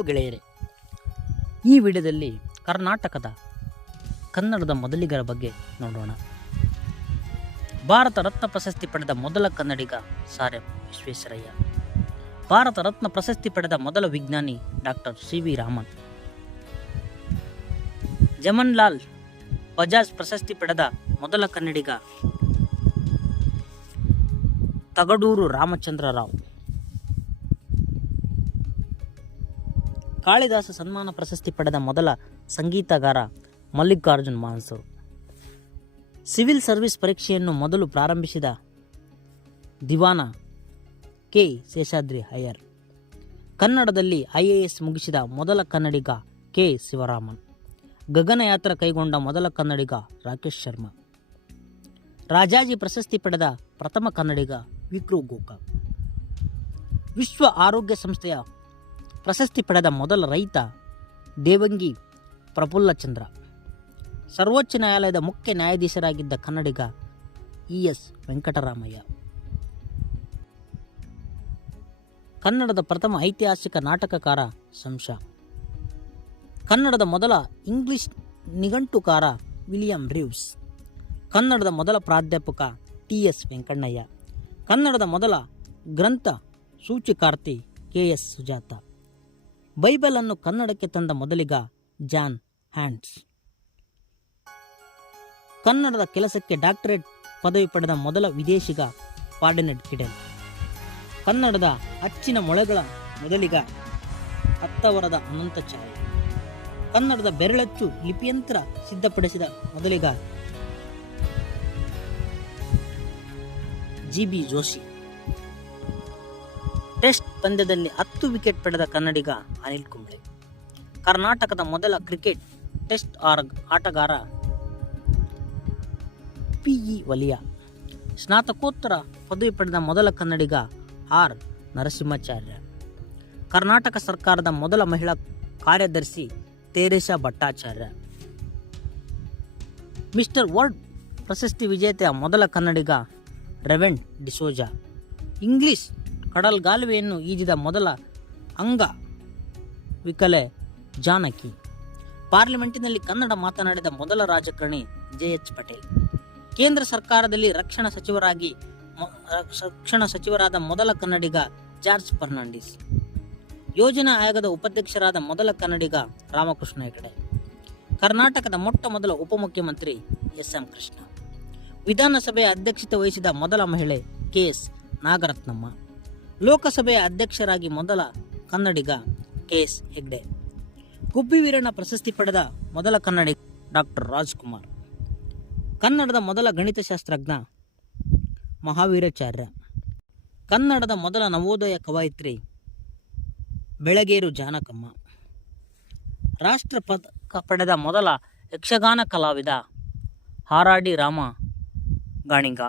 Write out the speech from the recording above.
ಗೆಳೆಯರೇ, ಈ ವಿಡಿಯೋದಲ್ಲಿ ಕರ್ನಾಟಕದ ಕನ್ನಡದ ಮೊದಲಿಗರ ಬಗ್ಗೆ ನೋಡೋಣ. ಭಾರತ ರತ್ನ ಪ್ರಶಸ್ತಿ ಪಡೆದ ಮೊದಲ ಕನ್ನಡಿಗ ಸರ್ ಎಂ ವಿಶ್ವೇಶ್ವರಯ್ಯ. ಭಾರತ ರತ್ನ ಪ್ರಶಸ್ತಿ ಪಡೆದ ಮೊದಲ ವಿಜ್ಞಾನಿ ಡಾಕ್ಟರ್ ಸಿ.ವಿ. ರಾಮನ್. ಜಮನ್ಲಾಲ್ ಬಜಾಜ್ ಪ್ರಶಸ್ತಿ ಪಡೆದ ಮೊದಲ ಕನ್ನಡಿಗ ತಗಡೂರು ರಾಮಚಂದ್ರ ರಾವ್. ಕಾಳಿದಾಸ ಸನ್ಮಾನ ಪ್ರಶಸ್ತಿ ಪಡೆದ ಮೊದಲ ಸಂಗೀತಗಾರ ಮಲ್ಲಿಕಾರ್ಜುನ್ ಮಾನ್ಸೂರ್. ಸಿವಿಲ್ ಸರ್ವಿಸ್ ಪರೀಕ್ಷೆಯನ್ನು ಮೊದಲು ಪ್ರಾರಂಭಿಸಿದ ದಿವಾನ ಕೆ. ಶೇಷಾದ್ರಿ ಅಯ್ಯರ್. ಕನ್ನಡದಲ್ಲಿ IAS ಮುಗಿಸಿದ ಮೊದಲ ಕನ್ನಡಿಗ ಕೆ. ಶಿವರಾಮನ್. ಗಗನಯಾತ್ರೆ ಕೈಗೊಂಡ ಮೊದಲ ಕನ್ನಡಿಗ ರಾಕೇಶ್ ಶರ್ಮಾ. ರಾಜಾಜಿ ಪ್ರಶಸ್ತಿ ಪಡೆದ ಪ್ರಥಮ ಕನ್ನಡಿಗ ವಿಕ್ರು ಗೋಕಾಕ್. ವಿಶ್ವ ಆರೋಗ್ಯ ಸಂಸ್ಥೆಯ ಪ್ರಶಸ್ತಿ ಪಡೆದ ಮೊದಲ ರೈತ ದೇವಂಗಿ ಪ್ರಫುಲ್ಲಚಂದ್ರ. ಸರ್ವೋಚ್ಚ ನ್ಯಾಯಾಲಯದ ಮುಖ್ಯ ನ್ಯಾಯಾಧೀಶರಾಗಿದ್ದ ಕನ್ನಡಿಗ ES ವೆಂಕಟರಾಮಯ್ಯ. ಕನ್ನಡದ ಪ್ರಥಮ ಐತಿಹಾಸಿಕ ನಾಟಕಕಾರ ಶಂಷ. ಕನ್ನಡದ ಮೊದಲ ಇಂಗ್ಲಿಷ್ ನಿಘಂಟುಕಾರ ವಿಲಿಯಂ ರೀವ್ಸ್. ಕನ್ನಡದ ಮೊದಲ ಪ್ರಾಧ್ಯಾಪಕ TS ವೆಂಕಣ್ಣಯ್ಯ. ಕನ್ನಡದ ಮೊದಲ ಗ್ರಂಥ ಸೂಚಿಕಾರ್ತಿ KS ಸುಜಾತ. ಬೈಬಲ್ ಅನ್ನು ಕನ್ನಡಕ್ಕೆ ತಂದ ಮೊದಲಿಗ ಜಾನ್ ಹ್ಯಾಂಡ್ಸ್. ಕನ್ನಡದ ಕೆಲಸಕ್ಕೆ ಡಾಕ್ಟರೇಟ್ ಪದವಿ ಪಡೆದ ಮೊದಲ ವಿದೇಶಿಗ ಫರ್ಡಿನೆಂಡ್ ಕಿಡೆಲ್. ಕನ್ನಡದ ಅಚ್ಚಿನ ಮೊಳೆಗಳ ಮೊದಲಿಗ ಹತ್ತವರದ ಅನಂತ ಛಾಯೆ. ಕನ್ನಡದ ಬೆರಳಚ್ಚು ಲಿಪಿಯಂತ್ರ ಸಿದ್ಧಪಡಿಸಿದ ಮೊದಲಿಗ GB ಜೋಶಿ. ಟೆಸ್ಟ್ ಪಂದ್ಯದಲ್ಲಿ 10 ವಿಕೆಟ್ ಪಡೆದ ಕನ್ನಡಿಗ ಅನಿಲ್ ಕುಂಬ್ಳೆ. ಕರ್ನಾಟಕದ ಮೊದಲ ಕ್ರಿಕೆಟ್ ಟೆಸ್ಟ್ ಆಟಗಾರ PE ವಲಿಯ. ಸ್ನಾತಕೋತ್ತರ ಪದವಿ ಪಡೆದ ಮೊದಲ ಕನ್ನಡಿಗ R ನರಸಿಂಹಾಚಾರ್ಯ. ಕರ್ನಾಟಕ ಸರ್ಕಾರದ ಮೊದಲ ಮಹಿಳಾ ಕಾರ್ಯದರ್ಶಿ ತೇರೇಸಾ ಭಟ್ಟಾಚಾರ್ಯ. ಮಿಸ್ಟರ್ ವರ್ಲ್ಡ್ ಪ್ರಶಸ್ತಿ ವಿಜೇತೆಯ ಮೊದಲ ಕನ್ನಡಿಗ ರೆವೆನ್ ಡಿಸೋಜಾ. ಇಂಗ್ಲಿಷ್ ಕಡಲ್ಗಾಲುವೆಯನ್ನು ಈಜಿದ ಮೊದಲ ಅಂಗ ವಿಕಲೆ ಜಾನಕಿ. ಪಾರ್ಲಿಮೆಂಟಿನಲ್ಲಿ ಕನ್ನಡ ಮಾತನಾಡಿದ ಮೊದಲ ರಾಜಕಾರಣಿ JH ಪಟೇಲ್. ಕೇಂದ್ರ ಸರ್ಕಾರದಲ್ಲಿ ರಕ್ಷಣಾ ಸಚಿವರಾದ ಮೊದಲ ಕನ್ನಡಿಗ ಜಾರ್ಜ್ ಫರ್ನಾಂಡಿಸ್. ಯೋಜನಾ ಆಯೋಗದ ಉಪಾಧ್ಯಕ್ಷರಾದ ಮೊದಲ ಕನ್ನಡಿಗ ರಾಮಕೃಷ್ಣ ಹೆಗಡೆ. ಕರ್ನಾಟಕದ ಮೊಟ್ಟ ಮೊದಲ ಉಪಮುಖ್ಯಮಂತ್ರಿ SM ಕೃಷ್ಣ. ವಿಧಾನಸಭೆಯ ಅಧ್ಯಕ್ಷತೆ ವಹಿಸಿದ ಮೊದಲ ಮಹಿಳೆ KS ನಾಗರತ್ನಮ್ಮ. ಲೋಕಸಭೆಯ ಅಧ್ಯಕ್ಷರಾಗಿ ಮೊದಲ ಕನ್ನಡಿಗ KS ಹೆಗ್ಡೆ. ಗುಬ್ಬಿ ವೀರಣ್ಣ ಪ್ರಶಸ್ತಿ ಪಡೆದ ಮೊದಲ ಕನ್ನಡಿಗ ಡಾಕ್ಟರ್ ರಾಜ್ಕುಮಾರ್. ಕನ್ನಡದ ಮೊದಲ ಗಣಿತಶಾಸ್ತ್ರಜ್ಞ ಮಹಾವೀರಾಚಾರ್ಯ. ಕನ್ನಡದ ಮೊದಲ ನವೋದಯ ಕವಯಿತ್ರಿ ಬೆಳಗೇರು ಜಾನಕಮ್ಮ. ರಾಷ್ಟ್ರ ಪದಕ ಪಡೆದ ಮೊದಲ ಯಕ್ಷಗಾನ ಕಲಾವಿದ ಹಾರಾಡಿ ರಾಮ ಗಾಣಿಗ.